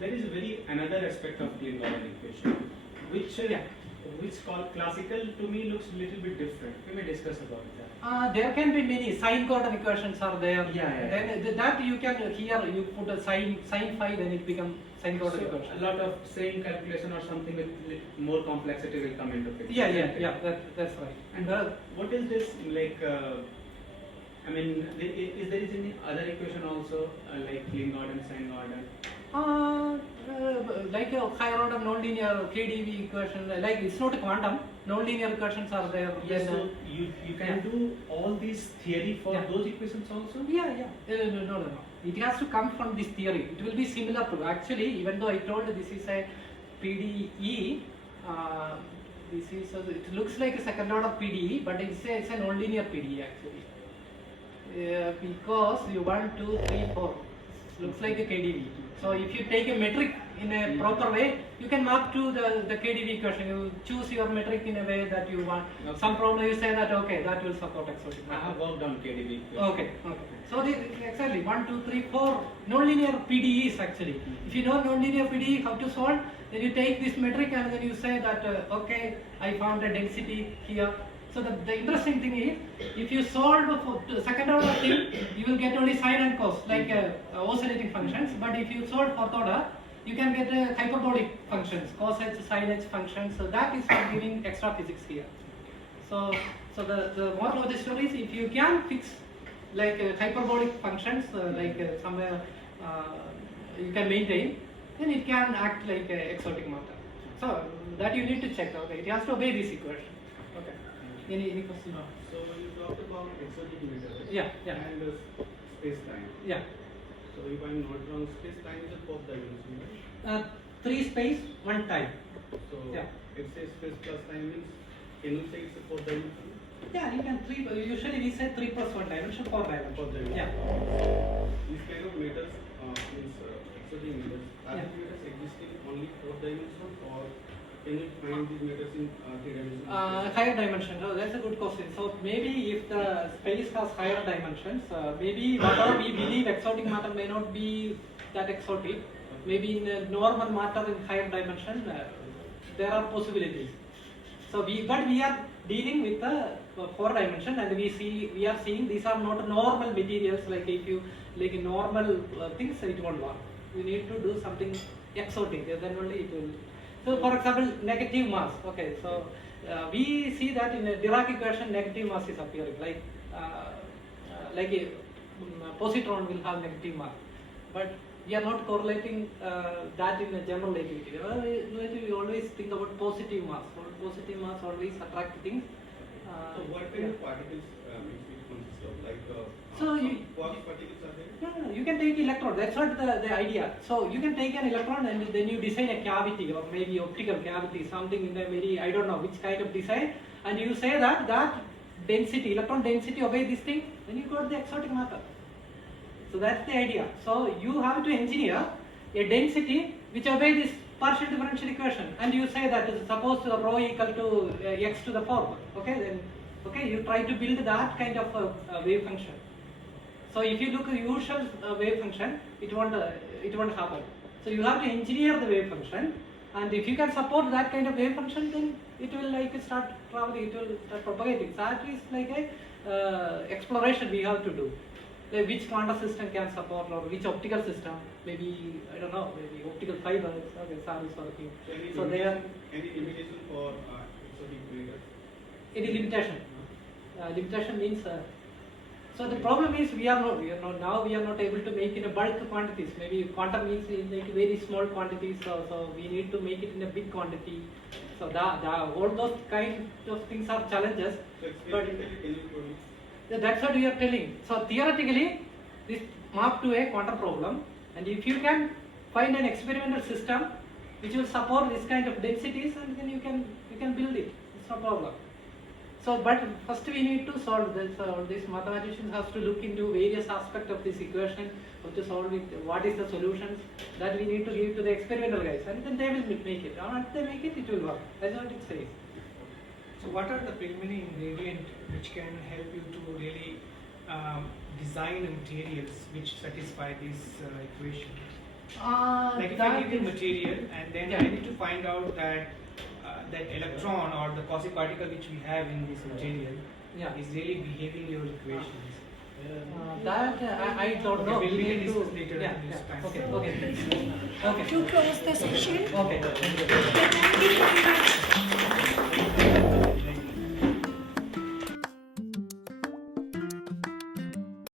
there is a very another aspect of Klein-Gordon equation, which called classical to me looks a little bit different. We may discuss about that. There can be many sine Gordon equations are there. Yeah. Then that you can here you put a sine phi, then it becomes sine Gordon So equation. a lot of same calculation or something with more complexity will come into picture. Yeah. That's right. And what is this like? I mean, is there any other equation also like Klein-Gordon, sine-Gordon? Like a higher order nonlinear KdV equation, like it's not a quantum. Nonlinear equations are there. Yes, Then, so you can do all these theory for Yeah. those equations also? Yeah. No. It has to come from this theory. It will be similar to actually, even though I told this is a PDE. This is it looks like a second order PDE, but it's a nonlinear PDE actually. Because you 1, 2, 3, 4 looks like a KdV. So if you take a metric in a proper way, you can map to the KdV equation. You choose your metric in a way that you want. Okay. Some problem you say that okay, that will support exotic. I have worked on KdV equation. Okay. So this exactly 1, 2, 3, 4 nonlinear PDEs actually. If you know nonlinear PDE how to solve, then you take this metric and then you say that okay, I found a density here. So the interesting thing is, if you solve for second order thing, you will get only sine and cos, like oscillating functions. But if you solve fourth order, you can get hyperbolic functions, cos h, sin h functions. So that is giving extra physics here. So the moral of the story is, if you can fix like hyperbolic functions, like somewhere you can maintain, then it can act like exotic matter. So that you need to check. Okay, it has to obey this equation. Okay. Any question? So you talked about exotic matter, right? Yeah. And space-time. Yeah. So if I'm not wrong, space-time is a fourth dimension, right? 3 space, 1 time. So Yeah. it says space plus time means, can you say it's a fourth dimension? Yeah, you can 3. Usually we say 3 plus 1 dimension, 4 dimension. Fourth dimension. Yeah. These kind of matters means exotic matters. Are Yeah. these matters existing only fourth dimension, or can you find these matters in 3 dimensions? Higher dimension. Oh, that's a good question. So maybe if the space has higher dimensions, maybe whatever we believe exotic matter may not be that exotic. Maybe in normal matter in higher dimension, there are possibilities. So we are dealing with the 4 dimension, and we are seeing these are not normal materials. Like if you like in normal things, it won't work. We need to do something exotic. Then only it will. So for example, negative mass. Okay, so we see that in a Dirac equation, negative mass is appearing. Like a positron will have negative mass. but we are not correlating that in a general relativity. We always think about positive mass. Positive mass always attract things. So what kind of particles which consist of, like So quark particles are there? no, you can take electron. That's not the idea. So you can take an electron and then you design a cavity or maybe optical cavity, something in a very, I don't know which kind of design, and you say that density, electron density obey this thing, then you got the exotic matter. So that's the idea. So you have to engineer a density which obey this partial differential equation, and you say that suppose the rho equal to x to the 4. Okay, then you try to build that kind of wave function. So if you look at usual wave function, it won't happen. So you have to engineer the wave function, and if you can support that kind of wave function, then it will like start traveling, it will start propagating. So that is like a exploration we have to do. Like which quantum system can support, or which optical system, maybe, I don't know, maybe optical fibers, okay, SAR is working. So they are any limitation for exotic wave? any limitation. Limitation means so the problem is we are not able to make in a bulk quantities. Maybe quantum means in like very small quantities, so we need to make it in a big quantity. So all those kind of things are challenges. So But experimentally, can you produce? that's what we are telling. So theoretically, this map to a quantum problem, and if you can find an experimental system which will support this kind of densities, and then you can build it. It's no problem. So, but first we need to solve this. This mathematicians has to look into various aspects of this equation, how to solve it, what is the solutions that we need to give to the experimental guys, and then they will make it. Or if they make it, it will work. That's what it says. So what are the preliminary ingredient which can help you to really design materials which satisfy this equation? Like if I give you material and then I need to find out that that electron or the quasi-particle which we have in this material is really behaving your equations. That I don't know. Okay, we can need discuss to- later Yeah, in this yeah. time. Okay. To close the session. Okay. Thank you very much.